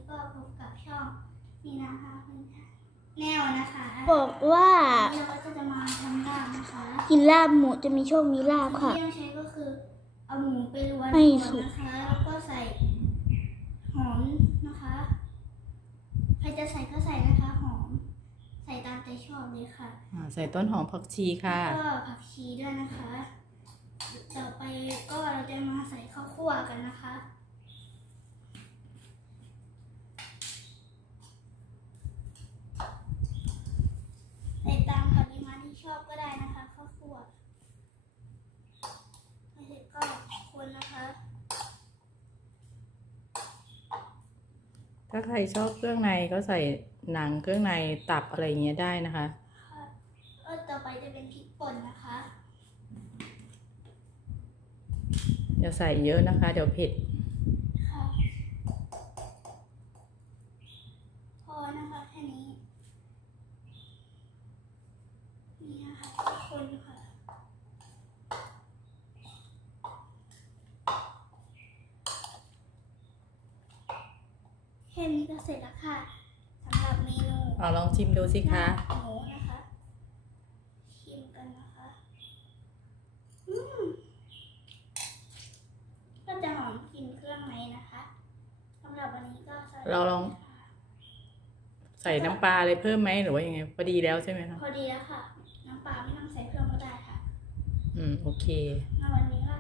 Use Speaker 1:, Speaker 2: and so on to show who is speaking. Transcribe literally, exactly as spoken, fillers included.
Speaker 1: ก็พบกับช่องนี่นะคะเป็นแนวนะคะ
Speaker 2: บอกว่า
Speaker 1: เราก็จะมาทำลาบนะคะ
Speaker 2: กินลาบหมูจะมีโชคมีลาบค่ะ
Speaker 1: ที่ต้องใช้ก็คือเอาหมูไปล้วน
Speaker 2: ให้
Speaker 1: ก่อน
Speaker 2: สุก
Speaker 1: นะคะ แล้วก็ใส่หอมนะคะใครจะใส่ก็ใส่นะคะหอมใส่ตามใจชอบเลยค่ะ
Speaker 3: อ่าใส่ต้นหอมผักชีค่ะ
Speaker 1: แล้วก็ผักชีด้วยนะคะ ต่อไปก็เราจะมาใส่ข้าวคั่วกันนะคะ ใส่ตามปริมาณที่ชอบก็ได้นะคะข้าวคั่วไม่เสร็จก็คนนะคะ
Speaker 3: ถ้าใครชอบเครื่องในก็ใส่หนังเครื่องในตับอะไรเงี้ยได้นะคะ
Speaker 1: ค่ะก็ต่อไปจะเป็นพริกป่นนะคะ
Speaker 3: อย่าใส่เยอะนะคะ เดี๋ยวเผ็ด
Speaker 1: ค่ะ พอนะคะแค่นี้ นี่นะคะทุกคนค่ะ แค่นี้ก็เสร็จแล้วค่ะสำหรับเมนู
Speaker 3: เอาลองชิมดูสิคะ
Speaker 1: หมูนะคะ ชิมกันนะคะอืมก็จะหอมกลิ่นเครื่องในนะคะสำหรับวันนี้ก็สวัสดี
Speaker 3: เราลอง
Speaker 1: ค่ะ
Speaker 3: ใส่น้ำปลาอะไรเพิ่มไหมหรือว่ายังไงพอดีแล้วใช่ไหมคะ
Speaker 1: พอดีแล้วค่ะ น้ำปลาไม่ต้องใส่เพิ่มก็ได้ค่ะ
Speaker 3: อืมโอเค
Speaker 1: ในวันนี้ก็